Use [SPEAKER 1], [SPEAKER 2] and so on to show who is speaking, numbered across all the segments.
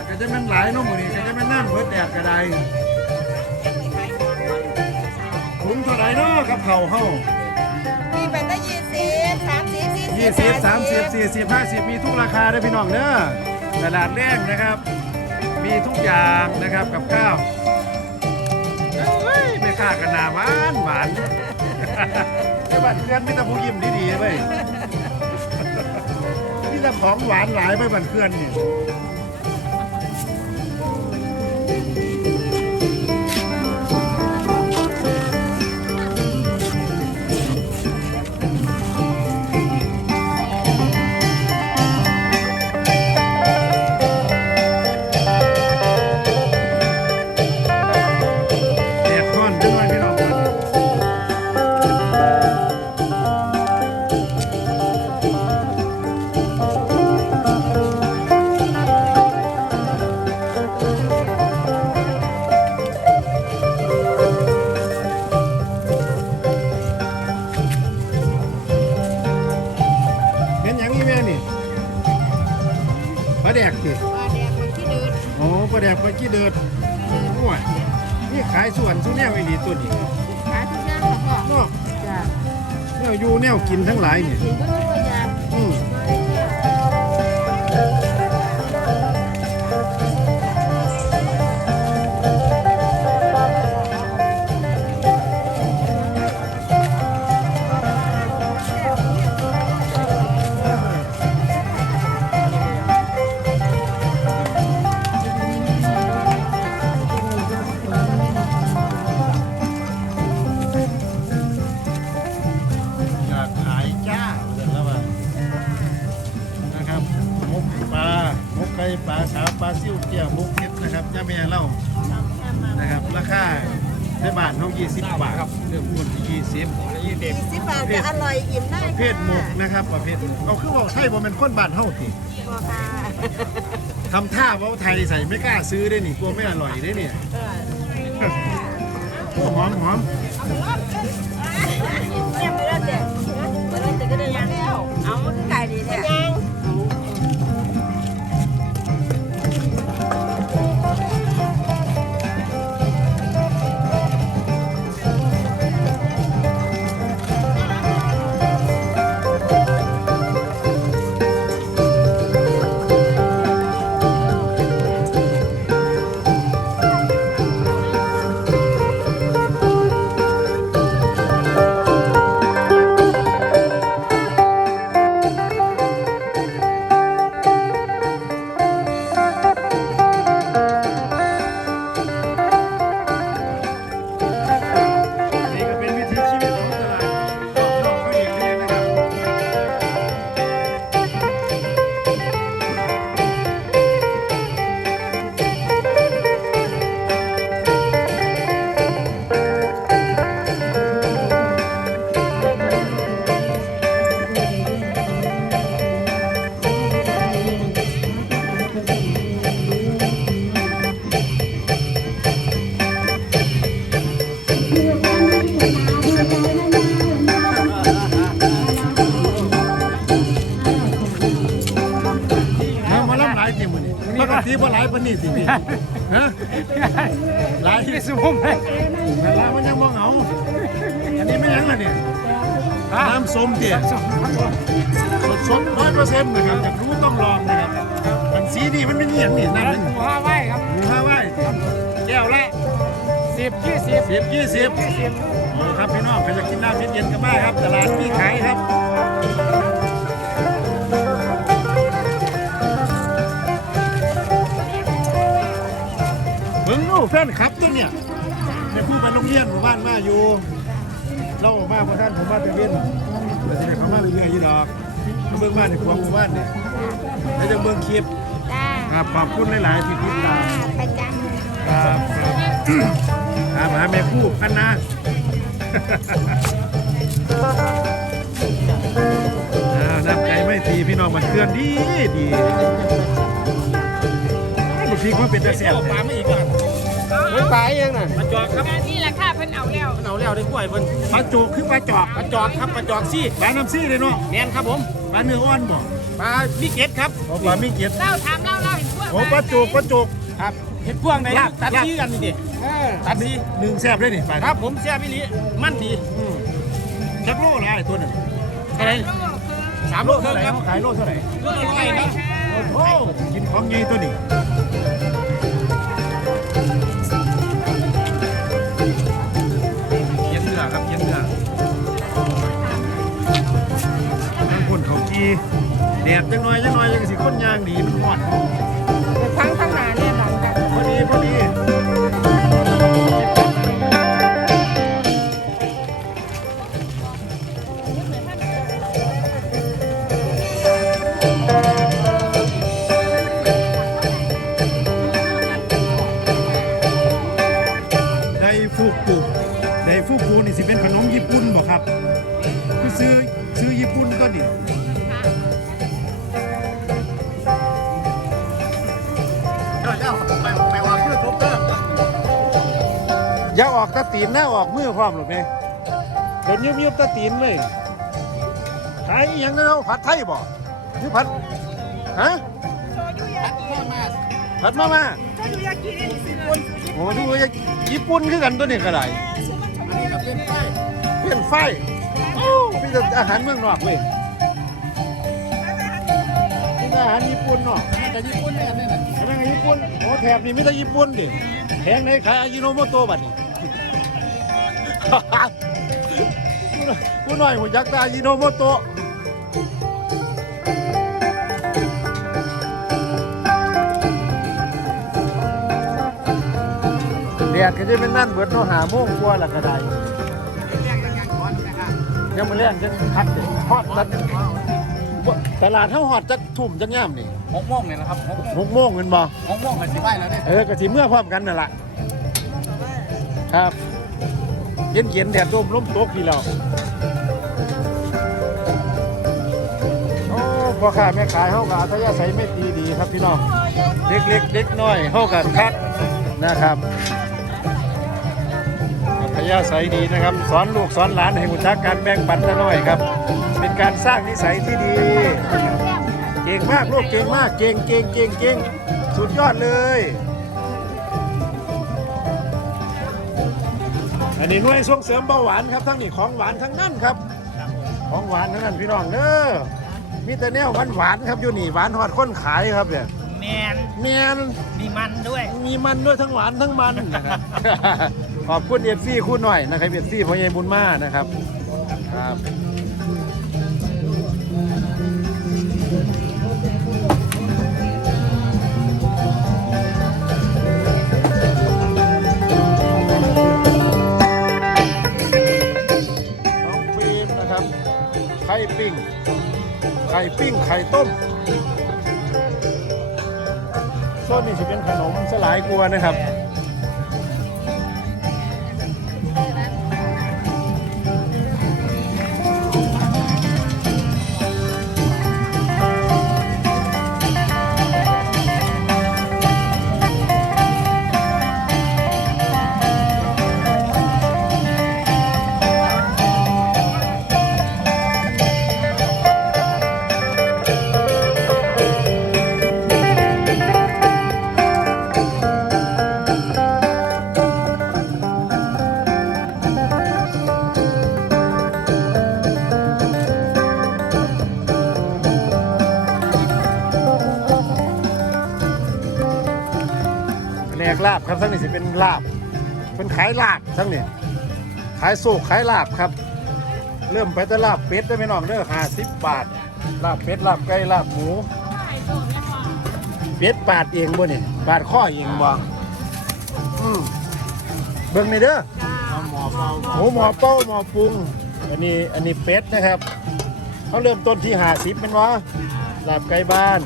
[SPEAKER 1] ดก็จะแม่นหลายเน้องมื้อนี้ก็จะแม่นน้ำเบิดแดดก็ได้ถุงเท่าไหร่เนาะกับข้าวเฮา
[SPEAKER 2] มีเป็นได้ยี่สิบสามสิบสี่
[SPEAKER 1] ยี่สิบสามสิบสี่สิบห้าสิบมีทุกราคาเด้อพี่น้องเด้อตลาดแรกนะครับ มีทุกอย่างนะครับกับข้าวเฮ้ยไม่ค่ากันหนาหวานหวานไอ้บ้านเพื่อนมีแต่ผู้ยิ้มดีๆเว้ยมีแต่ของหวานหลายไปบ้านเพื่อนนี่ อยู่แนว
[SPEAKER 2] กิ
[SPEAKER 1] นทั้งหลายเนี่ย ปลาสาวปลาซิ่วเกี่ยวมุกเก็ดนะครับย่าแม่เล่านะครับราคาในบ้านเขา20 บาทครับเรื่องคนที่20
[SPEAKER 2] ยี่สิบบาทจะอร่อยอิ่มได้
[SPEAKER 1] ประเภทหมกนะครับประเภทหมกเอาคือว่าไทยบ่แม่นคนบ้านเฮาติ
[SPEAKER 2] พ่อค่ะ
[SPEAKER 1] ทำท่าเว่าไทยใส่ไม่กล้าซื้อได้นี่กลัวไม่อร่อยได้เนี่ยโอ้หอมหอม
[SPEAKER 2] เนี่ยไม่ได้เด็ด
[SPEAKER 1] ฮะหลายที่
[SPEAKER 3] ที่สุมเลย
[SPEAKER 1] เวลามันยังมองเหงาอันนี้ไม่ยังล่ะเนี่ยน้ำส้มเตี๋ยสดสดร้อยเปอร์เซ็นต์นะครับอยากรู้ต้องลองนะครับมันสีนี่มันไม่นี่อย่างนี่นั่นเลย
[SPEAKER 3] หัวไว้ครับ
[SPEAKER 1] หมูห้าไว้แก้วละ
[SPEAKER 3] สิบยี่สิบ
[SPEAKER 1] สิบยี่สิบ
[SPEAKER 3] ยี่สิบ
[SPEAKER 1] โอ้ครับพี่น้องใครจะกินน้ำเย็นๆกันบ้างครับตลาดมีขายครับ แฟนคลับตัวเนี่ยในผู้ไปโรงเรียนหมู่บ้านมาอยู่ เราออกมาพอท่านผมมาแต่เวียนแต่ที่ไหนเขามาเรื่อยๆอยู่ดอกเบิ่งบ้านในครัวหมู่บ้านเนี่ยแล้วจะเบิ่งคลิป
[SPEAKER 2] จ้า
[SPEAKER 1] ครับขอบคุณหลายๆที่ติดตาม
[SPEAKER 2] ไปจ้า
[SPEAKER 1] ครับครับหาแม่คู่กันนะอ่าน้ำใจไม่ตีพี่น้องมันเคลื่อนดีดีลูกพี่เขาเป็นตาเสียบ
[SPEAKER 3] ปลาไม่อีกอะไม่ ปลายังน่ะปลาจอกครับ
[SPEAKER 4] นี่แหละค่ะเพิ่นเอาแล้ว
[SPEAKER 3] เอาแล้วได้กล้วยเพิ่น
[SPEAKER 1] ปลาโจกคือปลาจอก
[SPEAKER 3] ปลาจอกครับปลาจอกซี่
[SPEAKER 1] ปลาน้ำซี่เลยเนาะ
[SPEAKER 3] แมนครับผม
[SPEAKER 1] ปลาเนื้ออ่อนบ่
[SPEAKER 3] ปลาพิเกตครับ
[SPEAKER 1] เอาปลาไม่เก็ด
[SPEAKER 4] เล่าถามเล่าเล่าเห็นพวก
[SPEAKER 1] โอ้ปลาจุกปลาจุก
[SPEAKER 3] ครับเห็ดพ่วงไหน
[SPEAKER 1] ลาบ
[SPEAKER 3] ตัด
[SPEAKER 1] ลาบ
[SPEAKER 3] ซีกันนี่ดิตัดซี
[SPEAKER 1] หนึ่งแซ่บเลยนี่ไป
[SPEAKER 3] ครับผมแซ่บพี่ลีมั่นดี
[SPEAKER 1] อืมจักโลละไอ้ตัวหนึ่ง
[SPEAKER 3] เท่าไหร่สามโล
[SPEAKER 1] เท่า
[SPEAKER 3] เท่า
[SPEAKER 1] ไห
[SPEAKER 3] ไห
[SPEAKER 1] ร่
[SPEAKER 3] ร่ครับ
[SPEAKER 1] เขาขายโลเท่าไหร่
[SPEAKER 3] โลละร้อยครับ
[SPEAKER 1] โอ้โหกินของใหญ่ตัวนี้เย็น แดดจังหน่อยจังหน่อยยังสิคนยางดีมันหอด
[SPEAKER 2] ทั้งข้างหน้าเนี่ยหลังกัน
[SPEAKER 1] พอดีพอดี อย่าออกตะตีนนะออกมือพร้อมหรือไงเดินยุบยุบๆตะตีนเลยขายอหย่างนั้นเอาผัดไทยบ่หรือผัดฮะผัดมาม่า
[SPEAKER 2] โชยุยากินี่สิคน
[SPEAKER 1] โอ้ดูว่าญี่ปุ่นคือกันตัวนี้ก็ได้
[SPEAKER 2] อันนี้ก็เป็นไส้
[SPEAKER 1] เปลี่ยนไฟโอ้มีแต่อาหารเมืองนอกเว้ยมีแต่อาหารญี่ปุ่นเนาะ
[SPEAKER 3] แต่ญี่ปุ่นเนี่ยนี่นะ
[SPEAKER 1] อันนั้นก็ญี่ปุ่นโอ้แถบนี้มีแต่ญี่ปุ่นดิแพงในขายอายิโนโมโตะบัดนี้ กูหน่อยหัวยักษ์ตาอายิโนโมโตะแดดก็จะเป็นนั่นเบิดเนาะหาโมงกว่าละก็ได้ยังมาเล่นจังคัดเด้ฮอดตัดบ่ตลาดเฮาฮอดจักทุ่มจักย่ามนี่
[SPEAKER 3] หกโมงเนี่ยนะครับหกโมง
[SPEAKER 1] หกโมงเงินบ่
[SPEAKER 3] หกโมงกับสิบใบแล้วเนี่ย
[SPEAKER 1] เออก็สิเมื่อพร้อมกันนั่นล่ะครับ เย็นเย็นแดดร่มลมตกพี่แล้วโอ้พ่อค้าแม่ขายเฮาก็อัธยาศัยไม่ดีดีครับพี่น้องเด็กเล็กเด็กน้อยเฮาก็คักนะครับอัธยาศัยดีนะครับ สอนลูกสอนหลานให้รู้จักการแบ่งปันน้อยครับ เป็นการสร้างนิสัยที่ดี เก่งมากลูกเก่งมากเก่งเก่งเก่งเก่งสุดยอดเลย อันนี้หน่วยส่งเสริมเบาหวานครับทั้งนี้ของหวานทั้งนั้นครับ ของหวานทั้งนั้นพี่น้องเด้อมีแต่แนวหวานหวานๆครับอยู่นี่หวานทอดค้นขายครับเนี่ย
[SPEAKER 3] แมน
[SPEAKER 1] เมียน
[SPEAKER 3] มีมันด้วย
[SPEAKER 1] มีมันด้วยทั้งหวานทั้งมันนะครับ ขอบคุณเอฟซีคู่หน่อยนะครับเอฟซีพ่อใหญ่บุญมานะครับ ครับ ปิ้ง ไข่ปิ้ง ไข่ต้มโซนนี้จะเป็นขนมสลายกลัวนะครับาบครับทั้งนี้สิเป็นลาบเป็นขายลาบทั้งนี้ขายโศกขายลาบครับ เริ่มไปแต่ลาบเป็ดได้ไหมน้องเด้อห้าสิบบาท ลาบเป็ดลาบไก่ลาบหมูเป็ดบาทเองบ่เนี่ยบาทข้อเองบ่อืมเบิ่งนี่เด้อ
[SPEAKER 3] หมอเฝ้า
[SPEAKER 1] หมูหมอเป้าหมอปรุงอันนี้อันนี้เป็ดนะครับเขาเริ่มต้นที่ห้าสิบเป็นวะลาบไก่บ้าน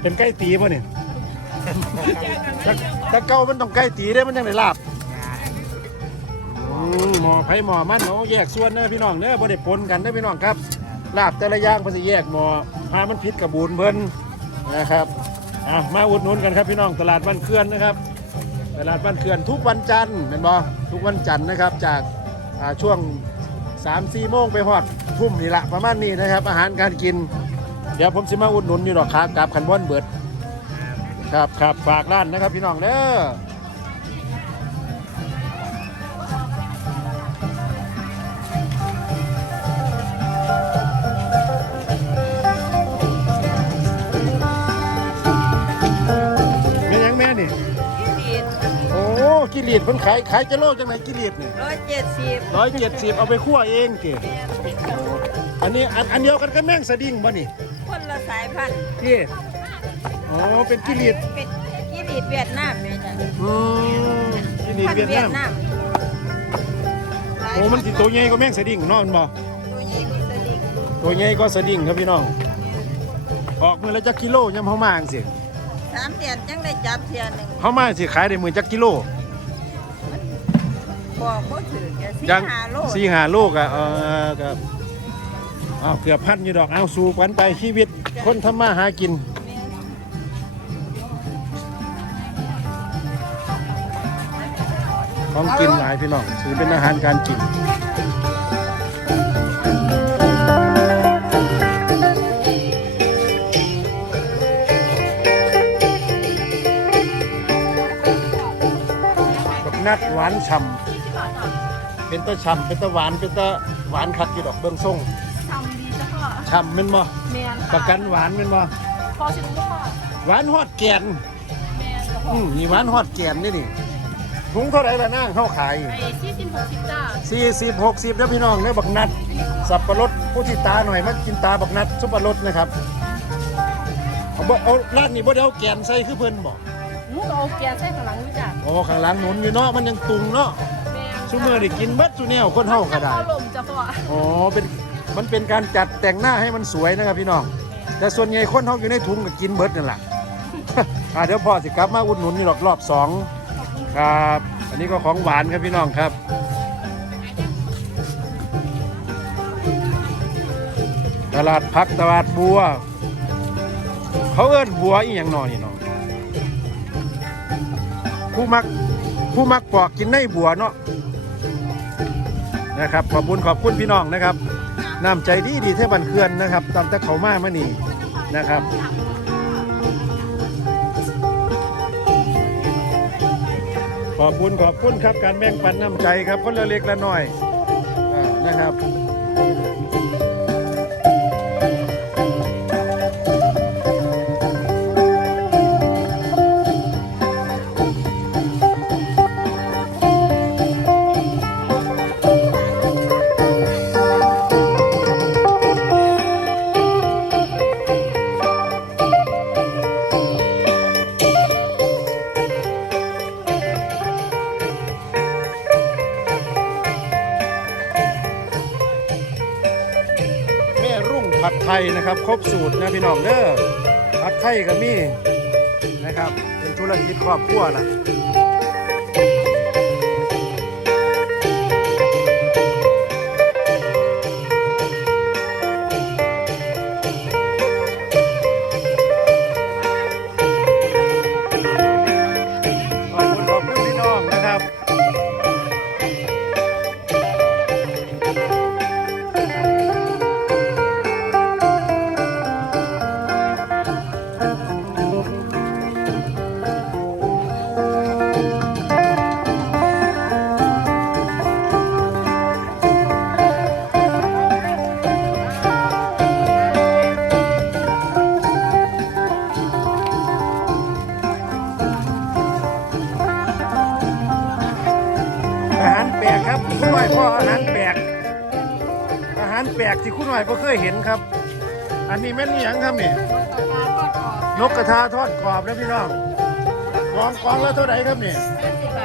[SPEAKER 1] เป็นไก่ตีป่ะเนี่ย ถ้าถ้าเก่ามันต้องไก่ตีได้มันยังได้ลาบอืมหมอไผ่หมอมันเนาะแยกส่วนเด้อพี่น้องเด้อบ่ได้ปนกันเด้อพี่น้องครับลาบแต่ละอย่างมันสิแยกหมอพามันผิดกับบูนเพิ่นนะครับอะมาอุดหนุนกันครับพี่น้องตลาดบ้านเขื่อนนะครับ ตลาดบ้านเขื่อนทุกวันจันทร์เป็นบ่ทุกวันจันทร์นะครับจากอ่าช่วง3 4โมงไปฮอดทุ่มนี่ละประมาณนี้นะครับ อาหารการกิน เดี๋ยวผมสิมาอุดหนุนอยู่ดอกครับกับขันบ้อนเบิด ครับครับฝากร้านนะครับพี่น้องเด้อแม่ยังแม่นี่
[SPEAKER 2] ขีด
[SPEAKER 1] โอ้กิเลสเพิ่นขายขายจะโลจังไหนกิเลสนี่
[SPEAKER 2] ร้อยเจ็ดสิบ
[SPEAKER 1] ร้อยเจ็ดสิบเอาไปคั่วเองเก๋อันนี้อันอันเดียวกันก็แม่งสดิ้งบ่นี่
[SPEAKER 2] คนละสายพันธุ์
[SPEAKER 1] พี่ อ๋อ เป็นกิเลส
[SPEAKER 2] เป็นกิริดเวียดนามเนี่ยจ้ะ
[SPEAKER 1] อืมกิเลส
[SPEAKER 2] พันธุ์
[SPEAKER 1] เวียด
[SPEAKER 2] เวียด
[SPEAKER 1] นาม
[SPEAKER 2] นาม
[SPEAKER 1] โอ้ มันติตัวใหญ่ก็แม่งสดิ้งเนาะมันบ่
[SPEAKER 2] ตัวใหญ่กว่าสลิง
[SPEAKER 1] ตัวใหญ่ก็สดิ้งครับพี่น้อง ออกมือละจักกิโลยำเฮามาจังซี่
[SPEAKER 2] สามเดือนจังได้จับเทียหนึ่ง
[SPEAKER 1] เฮามาสิขายได้มือจักกิโล
[SPEAKER 2] บอกบ่ถือจะสี่
[SPEAKER 1] ยัง
[SPEAKER 2] ห้าโล
[SPEAKER 1] สี่ห้าโลกอะเออครับอ้าวเกือบพันอยู่ดอกเอาสู่กันไปชีวิตคนทำมาหากิน ของกินหลายพี่น้องถือเป็นอาหารการกินบักนัดหวานฉ่ำเป็นตะฉ่ำเป็นตะหวานเป็นตะหวานคักกี่ดอกเบิ้งส่ง
[SPEAKER 4] ทำดีจ้ะพ่อ
[SPEAKER 1] ฉ่ำแม่นบ่
[SPEAKER 4] แมน
[SPEAKER 1] ประกันหวานแม่นบ่
[SPEAKER 4] พอสิลูกพ่อ
[SPEAKER 1] หวานฮอดแกน
[SPEAKER 4] แมนจ้ะพ่อ
[SPEAKER 1] อืมนี่หวานฮอดแกนนี่นี่ ถุงเท่าไหร่ละนางเข้าขาย
[SPEAKER 4] ไอ้ที่สิบหกสิบจ้า
[SPEAKER 1] 40 60แล้วพี่น้องเด้อบักนัด สับปะรดผู้ที่ตาหน่อยมากินตาบักนัดซุปปะรดนะครับเอาบ่เอาร้านนี้บ่ได้เอาแกนใส่คือเพิ่นบ่
[SPEAKER 4] หนูก็เอาแกนใส่ข้างหลังด้วยจ้ะ
[SPEAKER 1] โอ้ข้างหลังหนุนอยู่เนาะมันยังตุงเนาะ
[SPEAKER 4] แมน
[SPEAKER 1] ซุมื้อนี่กินเบิดซุแนวคนเฮาก็ได้
[SPEAKER 4] พ่อลมจ้ะพ่อ
[SPEAKER 1] อ๋อ เป็น มันเป็นการจัดแต่งหน้าให้มันสวยนะครับพี่น้อง แต่ส่วนใหญ่คนเขาอยู่ในถุงก็กินเบิดนั่นแหละ อ่าเดี๋ยวพ่อสิกลับมาอุดหนุนนี่รอบรอบสอง ครับ อันนี้ก็ของหวานครับพี่น้องครับ ตลาดพักตลาดบัว เขาเอิ้นบัวอีหยังหนอนี่เนาะผู้มักผู้มักปอกกินในบัวเนาะนะครับขอบคุณขอบคุณพี่น้องนะครับน้ำใจดีดีเทบันเคือนนะครับตามแต่เขามามานี่นะครับ ขอบคุณขอบคุณครับการแบ่งปันน้ำใจครับคนละเล็กละน้อยอ่านะครับ นะครับ ครบสูตรนะพี่น้องเด้อผัดไทยก็มีนะครับ เป็นธุรกิจครอบครัวนะ ที่คุณหน่อยพ่เคยเห็นครับ อันนี้แม่นอหย่างครับเนี่ยนกกระทาทอดกรอบนะพี่น้องกองกองแล้วเท่าไหร่ครับเนี่ย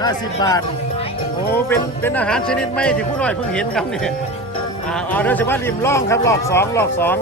[SPEAKER 1] ห้าสิบบาท โอ้เป็นเป็นอาหารชนิดใหม่ที่คุณหน่อยเพิ่งเห็นครับเนี่ยอ่าเอาเดี๋ยวจะว่าริมล่องครับหลอกสองหลอกสอง